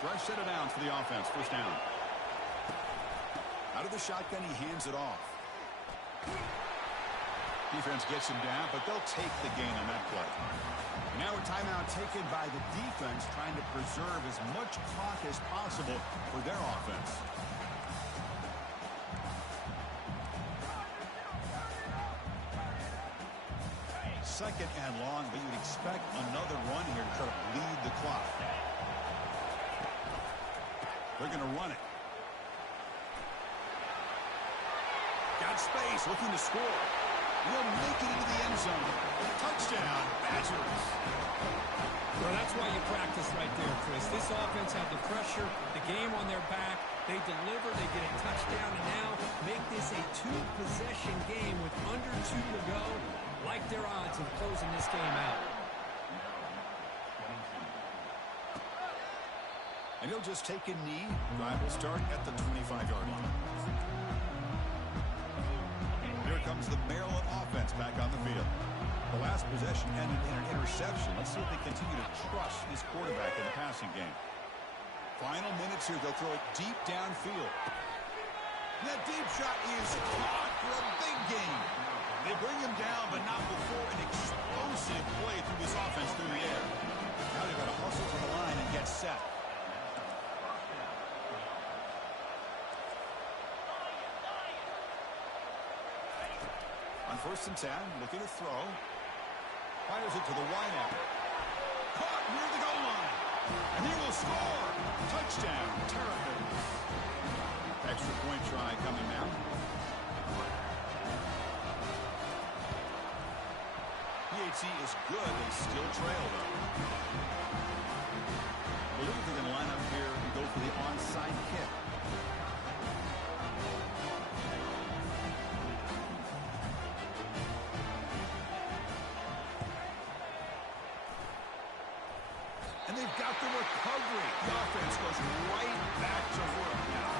Fresh set of downs for the offense. First down. Out of the shotgun, he hands it off. Defense gets him down, but they'll take the gain on that play. Now a timeout taken by the defense, trying to preserve as much clock as possible for their offense. Second and long, but you'd expect another run here to try to bleed the clock. They're going to run it. Got space, looking to score. Will make it into the end zone. Touchdown, Badgers. Well, that's why you practice right there, Chris. This offense had the pressure, the game on their back. They deliver, they get a touchdown, and now make this a two-possession game with under 2 to go. Like their odds of closing this game out. And he'll just take a knee. Drive will start at the 25-yard line. Here comes the Maryland offense back on the field. The last possession ended in an interception. Let's see if they continue to trust this quarterback in the passing game. Final minutes here. They'll throw it deep downfield. That deep shot is caught for a big gain. They bring him down, but not before an explosive play through this offense through the air. Now they've got to hustle to the line and get set. On 1st and 10, looking to throw. Fires it to the wideout. Caught near the goal line. And he will score. Touchdown, Terrapins. Extra point try coming now. PAT is good. They still trail, though. Believe they're going to line up here and go for the onside kick. And they've got the recovery. The offense goes right back to work now.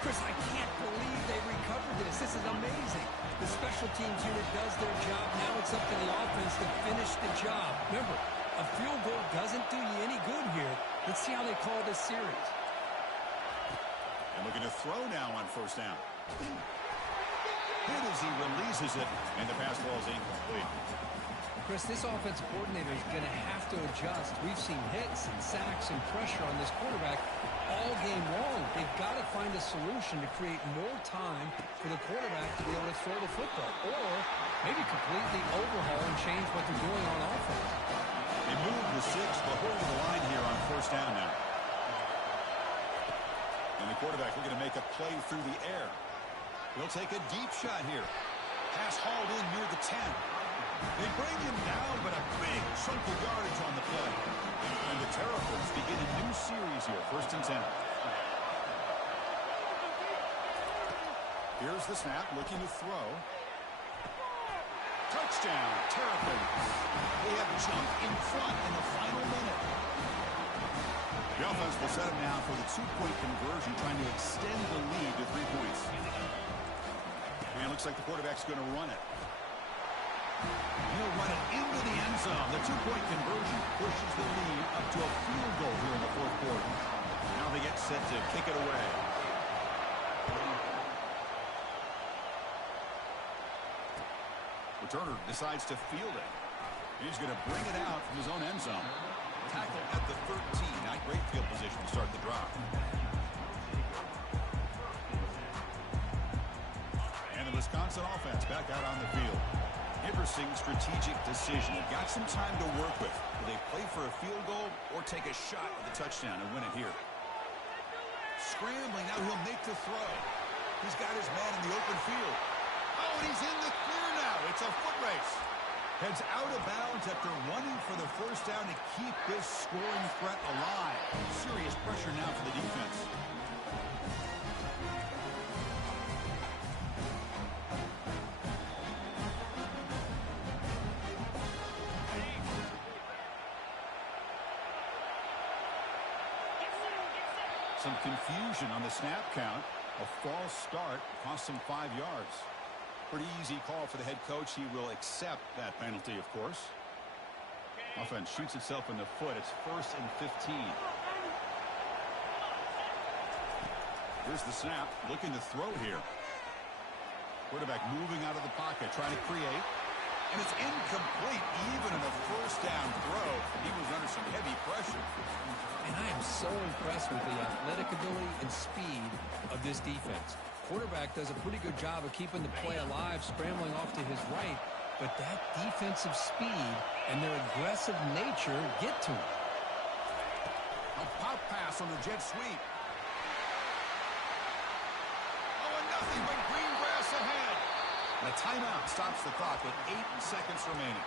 Chris, I can't believe they recovered this. This is amazing. The special teams unit does their job. Now it's up to the offense to finish the job. Remember, a field goal doesn't do you any good here. Let's see how they call this series. And looking to throw now on 1st down. Good as he releases it, and the pass ball is incomplete. Chris, this offensive coordinator is going to have to adjust. We've seen hits and sacks and pressure on this quarterback all game long. They've got to find a solution to create more time for the quarterback to be able to throw the football, or maybe completely overhaul and change what they're doing on offense. They move the 6, but hold to the line here on 1st down now. And the quarterback looking to make a play through the air. He'll take a deep shot here. Pass hauled in near the 10. They bring him down, but a big chunk of yardage on the play. And the Terrapins begin a new series here, 1st and 10. Here's the snap, looking to throw. Touchdown, Terrapins. They have jumped in front in the final minute. The offense will set him now for the 2-point conversion, trying to extend the lead to 3 points. And it looks like the quarterback's going to run it. He'll run it into the end zone. The 2-point conversion pushes the lead up to a field goal here in the 4th quarter. Now they get set to kick it away. Returner decides to field it. He's going to bring it out from his own end zone. Tackle at the 13. Not great field position to start the drive. And the Wisconsin offense back out on the field. Interesting strategic decision. They've got some time to work with. Will they play for a field goal or take a shot at the touchdown and win it here? Scrambling. Now he'll make the throw. He's got his man in the open field. Oh, and he's in the clear now. It's a foot race. Heads out of bounds after running for the 1st down to keep this scoring threat alive. Serious pressure now for the defense. Some confusion on the snap count. A false start cost him 5 yards. Pretty easy call for the head coach. He will accept that penalty, of course. Offense shoots itself in the foot. It's 1st and 15. Here's the snap. Looking to throw here. Quarterback moving out of the pocket, trying to create. And it's incomplete. Even in a 1st down throw, he was under some heavy pressure. And I am so impressed with the athletic ability and speed of this defense. Quarterback does a pretty good job of keeping the play alive, scrambling off to his right. But that defensive speed and their aggressive nature get to him. A pop pass on the jet sweep. Oh, and nothing but green grass ahead. And a timeout stops the clock with 8 seconds remaining.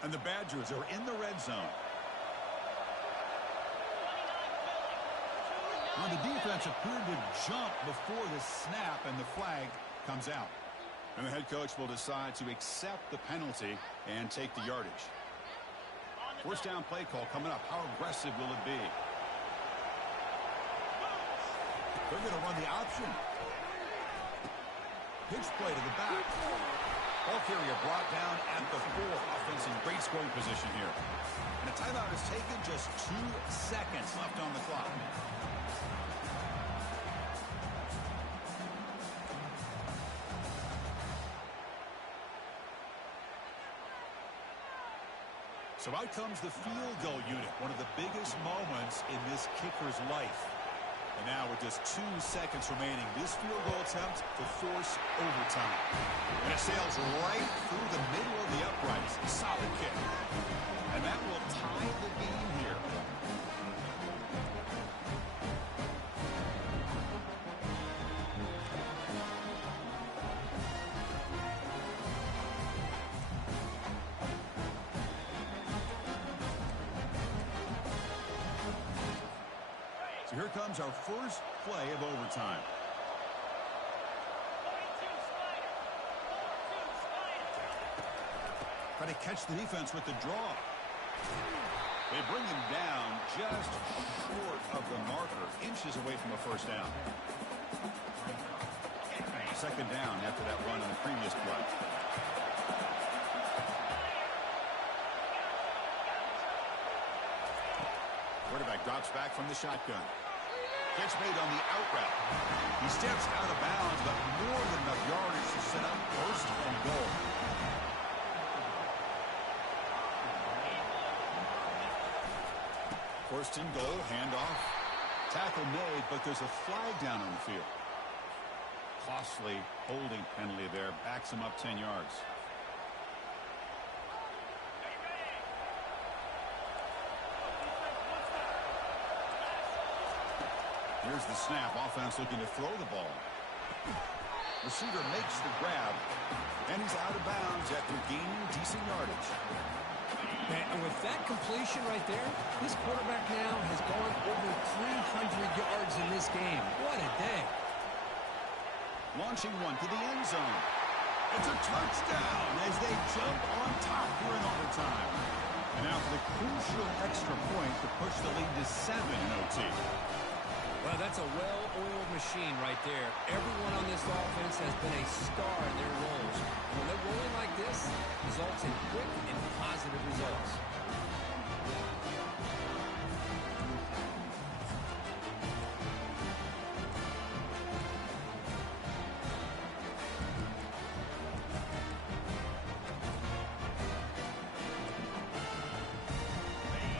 And the Badgers are in the red zone. Well, the defense appeared to jump before the snap, and the flag comes out. And the head coach will decide to accept the penalty and take the yardage. 1st down play call coming up. How aggressive will it be? They're going to run the option. Pitch play to the back. Ball carrier brought down at the 4. Offense in great scoring position here. And a timeout is taken. Just 2 seconds left on the clock. So out comes the field goal unit. One of the biggest moments in this kicker's life. And now with just 2 seconds remaining, this field goal attempt to force overtime. And it sails right through the middle of the uprights. Solid kick. And that will tie the game here. So here comes our first play of overtime. Try to catch the defense with the draw. They bring him down just short of the marker, inches away from a 1st down. 2nd down after that run on the previous play. Quarterback drops back from the shotgun. Catch made on the out route. He steps out of bounds, but more than enough yardage to set up 1st and goal. First and goal, handoff. Tackle made, but there's a flag down on the field. Costly holding penalty there. Backs him up 10 yards. Here's the snap. Offense looking to throw the ball. Receiver makes the grab, and he's out of bounds after gaining decent yardage. And with that completion right there, this quarterback now has gone over 300 yards in this game. What a day. Launching one to the end zone. It's a touchdown as they jump on top here in overtime. And now for the crucial extra point to push the lead to 7 in OT. Well, that's a well-oiled machine right there. Everyone on this offense has been a star in their roles. When they're rolling like this, results in quick and positive results.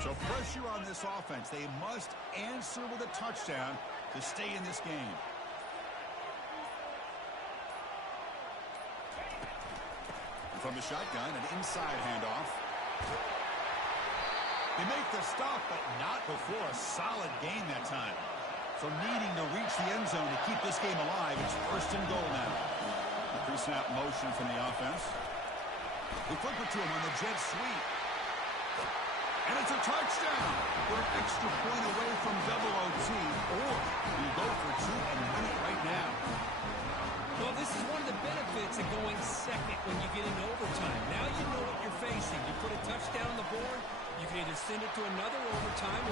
So pressure on this offense. They must answer with a touchdown to stay in this game. And from the shotgun, an inside handoff. They make the stop, but not before a solid gain that time. So needing to reach the end zone to keep this game alive, it's 1st and goal now. The pre-snap motion from the offense. They flip it to him on the jet sweep. And it's a touchdown. We're an extra point away from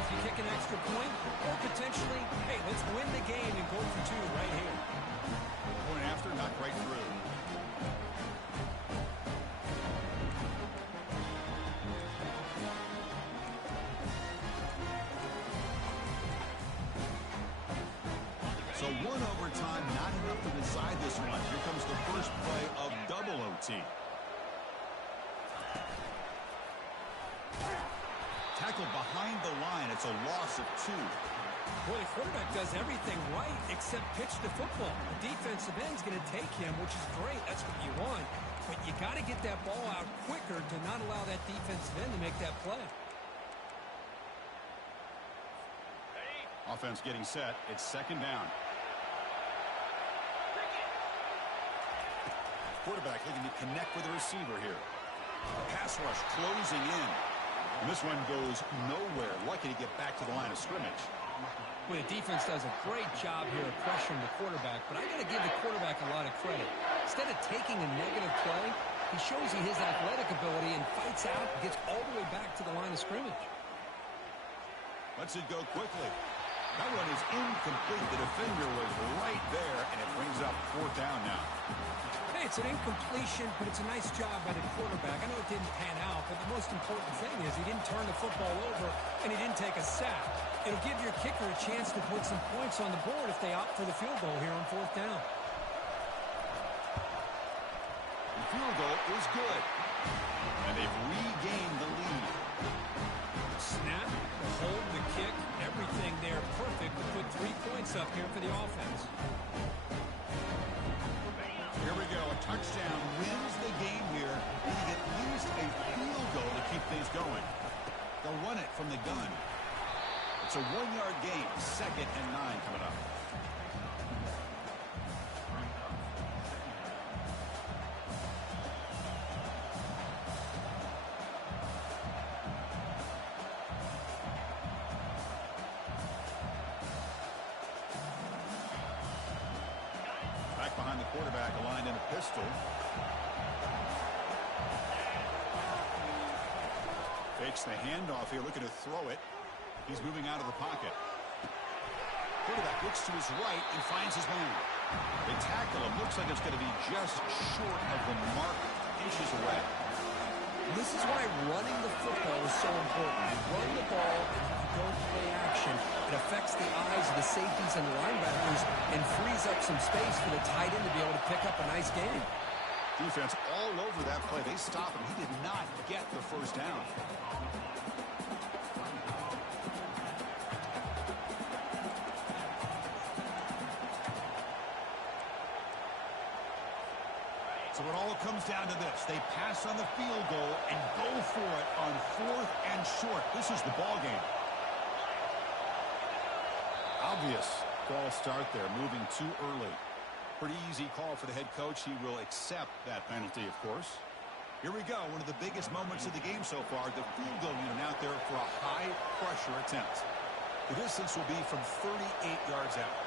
You kick an extra point, or potentially, hey, let's win the game and go for two right here. Point after, not right through. So one overtime, not enough to decide this one. Here comes the first play of double OT. Tackled behind the line. It's a loss of 2. Boy, the quarterback does everything right except pitch the football. The defensive end's going to take him, which is great. That's what you want. But you got to get that ball out quicker to not allow that defensive end to make that play. Offense getting set. It's second down. Quarterback looking to connect with the receiver here. Pass rush closing in. And this one goes nowhere. Lucky to get back to the line of scrimmage. Well, the defense does a great job here of pressuring the quarterback, but I got to give the quarterback a lot of credit. Instead of taking a negative play, he shows you his athletic ability and fights out and gets all the way back to the line of scrimmage. Lets it go quickly. That one is incomplete. The defender was right there, and it brings up fourth down now. Hey, it's an incompletion, but it's a nice job by the quarterback. I know it didn't pan out, but the most important thing is he didn't turn the football over, and he didn't take a sack. It'll give your kicker a chance to put some points on the board if they opt for the field goal here on fourth down. The field goal is good, and they've regained the lead. Snap, the hold, the kick, everything there perfect to put 3 points up here for the offense. Here we go. A touchdown wins the game here. Needing at least a field goal to keep things going. They'll run it from the gun. It's a 1-yard gain. 2nd and 9 coming up. Behind the quarterback, aligned in a pistol. Fakes the handoff here, looking to throw it. He's moving out of the pocket. Quarterback looks to his right and finds his man. They tackle him. Looks like it's going to be just short of the mark, inches away. This is why running the football is so important. You run the ball, you don't play action. It affects the eyes of the safeties and linebackers and frees up some space for the tight end to be able to pick up a nice game. Defense all over that play. They stop him. He did not get the first down. So it all comes down to this. They pass on the field goal and go for it on 4th and short. This is the ball game. Obvious false start there, moving too early. Pretty easy call for the head coach. He will accept that penalty, of course. Here we go. One of the biggest moments of the game so far. The field goal unit out there for a high-pressure attempt. The distance will be from 38 yards out.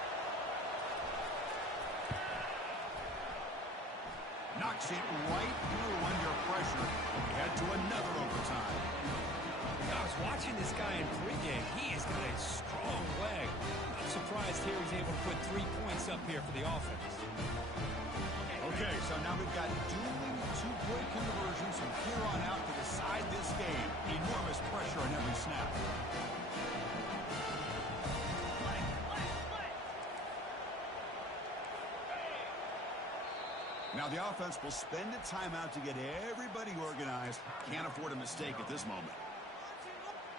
Knocks it right through under pressure. We head to another overtime. I was watching this guy in pregame. He has got a strong leg. I'm surprised here he's able to put 3 points up here for the offense. Okay, so now we've got dueling 2-point conversions from here on out to decide this game. Enormous pressure on every snap. Now the offense will spend a timeout to get everybody organized. Can't afford a mistake at this moment.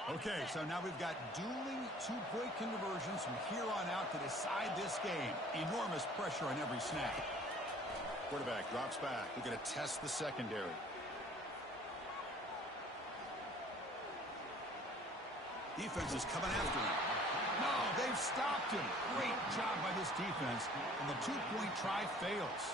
Okay, so now we've got dueling 2-point conversions from here on out to decide this game. Enormous pressure on every snap. Quarterback drops back. We're going to test the secondary. Defense is coming after him. No, they've stopped him. Great job by this defense. And the 2-point try fails.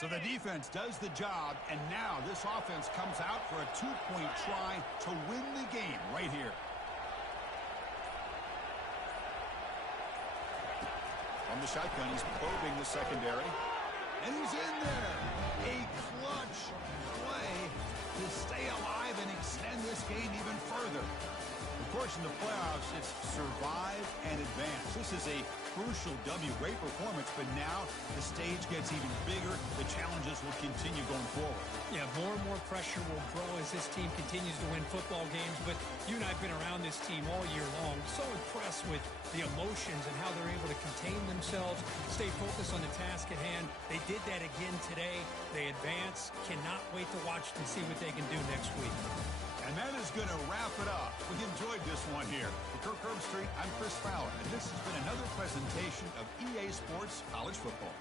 So the defense does the job, and now this offense comes out for a 2-point try to win the game right here. From the shotgun, he's probing the secondary. And he's in there. A clutch play to stay alive and extend this game even further. Of course, in the playoffs, it's survive and advance. This is a crucial W. Great performance, but now the stage gets even bigger. The challenges will continue going forward. Yeah, more and more pressure will grow as this team continues to win football games. But you and I have been around this team all year long. So impressed with the emotions and how they're able to contain themselves, stay focused on the task at hand. They did that again today. They advance. Cannot wait to watch them, see what they can do next week. And that is going to wrap it up. We enjoyed this one here. For Kirk Herbstreit, I'm Chris Fowler, and this has been another presentation of EA Sports College Football.